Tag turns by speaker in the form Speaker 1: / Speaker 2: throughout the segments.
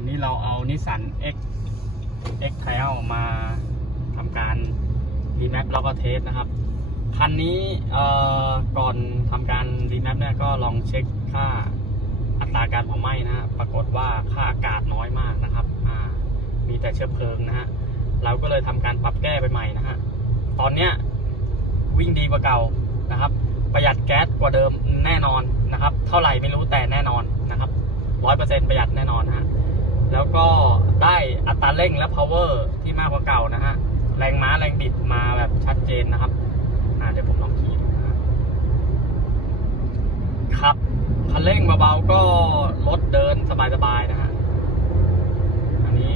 Speaker 1: วันนี้เราเอานิสสัน X X Trail มาทำการรีแมปแล้วก็เทสนะครับ คันนี้ก่อนทำการรีแมปเนี่ยก็ลองเช็คค่าอัตราการเผาไหม้นะฮะปรากฏว่าค่าอากาศน้อยมากนะครับ มีแต่เชื้อเพลิงนะฮะ เราก็เลยทำการปรับแก้ไปใหม่นะฮะ ตอนเนี้ยวิ่งดีกว่าเก่านะครับ ประหยัดแก๊สกว่าเดิมแน่นอนนะครับ เท่าไหร่ไม่รู้แต่แน่นอนนะครับร้อยเปอร์เซ็นประหยัดแน่นอนนะฮะ แล้วก็ได้อัตราเร่งและ power ที่มากกว่าเก่านะฮะ แรงม้าแรงบิดมาแบบชัดเจนนะครับ อ่าเดี๋ยวผมลองขี่ดูนะฮะขับคันเร่งเบาๆก็รถเดินสบายๆนะฮะ อันนี้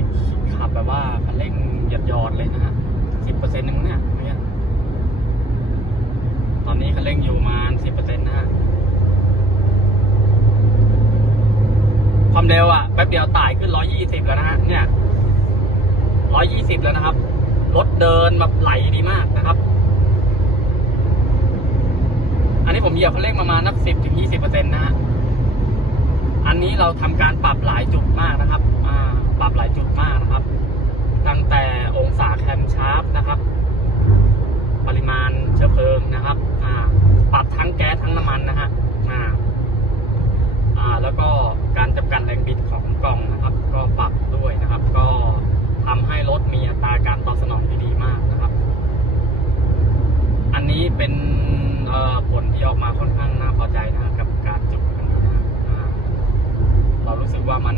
Speaker 1: ขับแบบว่าคันเร่งหยอดๆเลยนะฮะสิบเปอร์เซ็นต์นึงเนี่ยเมื่อกี้ตอนนี้คันเร่งอยู่ประมาสิบเปอร์เซ็นต์นะฮะ ความเร็วอะแป๊บเดียวไต่ขึ้นร้อยี่สิบแล้วนะฮะเนี่ยร้อยี่สิบแล้วนะครับ รถเดินแบบไหลดีมากนะครับ อันนี้ผมเหยียบคันเร่งประมาณนับสิบถึงยี่สิบเปอร์เซ็นต์นะฮะอันนี้เราทำการปรับหลายจุดมากนะครับ อ่า ปรับหลายจุดมากนะครับ ตั้งแต่องศาแคมชาร์ปนะครับ ปริมาณเชื้อเพลิงนะครับ อ่า ปรับทั้งแก๊สทั้งน้ำมันนะฮะ อ่า อ่า แล้วก็การจำกัดแรงบิดของกล่องนะครับ ก็ปรับด้วยนะครับ ก็ทำให้รถมีอัตราการตอบสนองที่ดีมากนะครับ อันนี้เป็นผลที่ออกมาค่อนข้างน่าพอใจนะกับการจุดคันนี้นะเรารู้สึกว่ามัน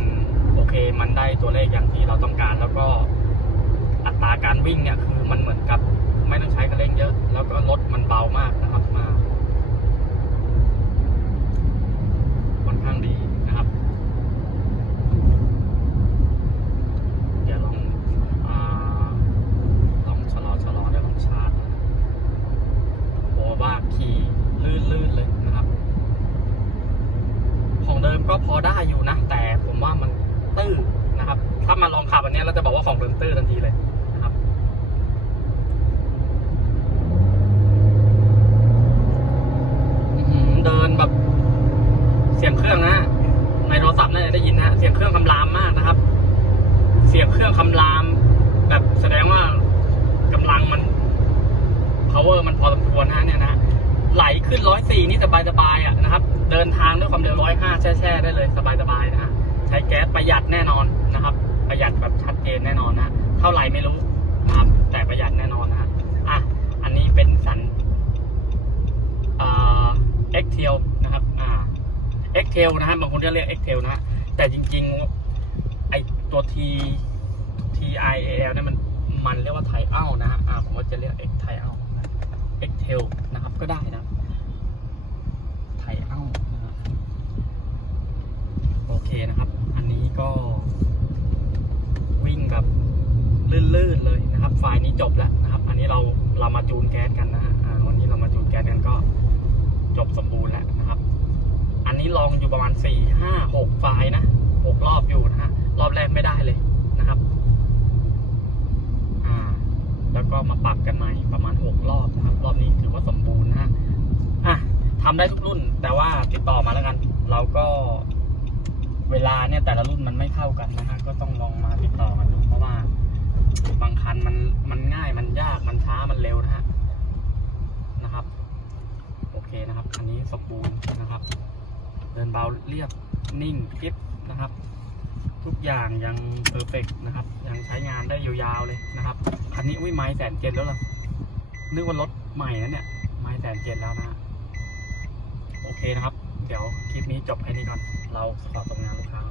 Speaker 1: โอเคมันได้ตัวเลขอย่างที่เราต้องการ แล้วก็อัตราการวิ่งเนี่ยคือมันเหมือนกับไม่ต้องใช้กระเร่งเยอะ แล้วก็รถมันเบามากนะครับอ่าค่อนข้างดีนะครับ เดี๋ยวลองอาลองชะลอชะลอเดี๋ยวลองชาร์จนะโอ้ว่าขี่ลื่นลื่นเลยนะครับ ของเดิมก็พอได้อยู่นะ แต่ผมว่ามันตื้อนะครับ ถ้า มาลองขับอันนี้เราจะบอกว่าของเดิมตื้อทันทีเลยนะครับ เดินแบบ เสียงเครื่องนะในโทรศัพท์น่าจะได้ยินนะเสียงเครื่องคำรามมากนะครับ เสียงเครื่องคำราม แบบแสดงว่ากำลังมัน power มันพอสมควรนะเนี่ยนะไหลขึ้นร้อยสี่นี่สบายสบายอะนะครับ เดินทางด้วยความเร็วร้อยห้าแช่ๆได้เลยสบายสบายนะฮะใช้แก๊สประหยัดแน่นอนนะครับ ประหยัดแบบชัดเจนแน่นอนนะเท่าไหร่ไม่รู้นะครับแต่ประหยัดแน่นอนนะอะอันนี้เป็นสันเอ่อ x t a i l นะครับอ่า x t a i l นะฮะบางคนจะเรียก x t a i l นะฮะแต่จริงๆไอตัว T T I A L เนี่ยมันมันเรียกว่าไทเอ้านะฮะอ่าผมก็จะเรียก X ไทเอ้า X t a i l นะครับก็ได้นะไทเอ้านะครับโอเคนะครับ อันนี้ก็ วิ่งกับลื่นๆเลยนะครับไฟล์นี้จบแล้วนะครับ อันนี้เราเรามาจูนแก๊สกันนะฮะวันนี้เรามาจูนแก๊สกันก็จบสมบูรณ์แล้วนะครับ อันนี้ลองอยู่ประมาณสี่ห้าหกไฟล์นะหกรอบอยู่นะฮะรอบแรกไม่ได้เลยนะครับอ่าแล้วก็มาปรับกันใหม่ประมาณหกรอบนะครับ รอบนี้ถือว่าสมบูรณ์นะฮะอะทำได้ทุกรุ่น แต่ว่าติดต่อมาแล้วกัน เราก็ เนี่ยแต่ละรุ่นมันไม่เท่ากันนะฮะก็ต้องลองมาติดต่อกันดูเพราะว่า บางคันมันมันง่ายมันยากมันช้ามันเร็วนะฮะนะครับ โอเคนะครับอันนี้สมบูรณ์นะครับ เดินเบาเรียบนิ่งกิ๊บนะครับ ทุกอย่างยังเพอร์เฟกนะครับ ยังใช้งานได้ยาวๆเลยนะครับคันนี้อุ้ยไม้แสนเจ็ดแล้วหรอนึกว่ารถใหม่นะเนี่ยไม้แสนเจ็ดแล้วนะโอเคนะครับ เดี๋ยวคลิปนี้จบแค่นี้ก่อน เราขอส่งงานลูกค้า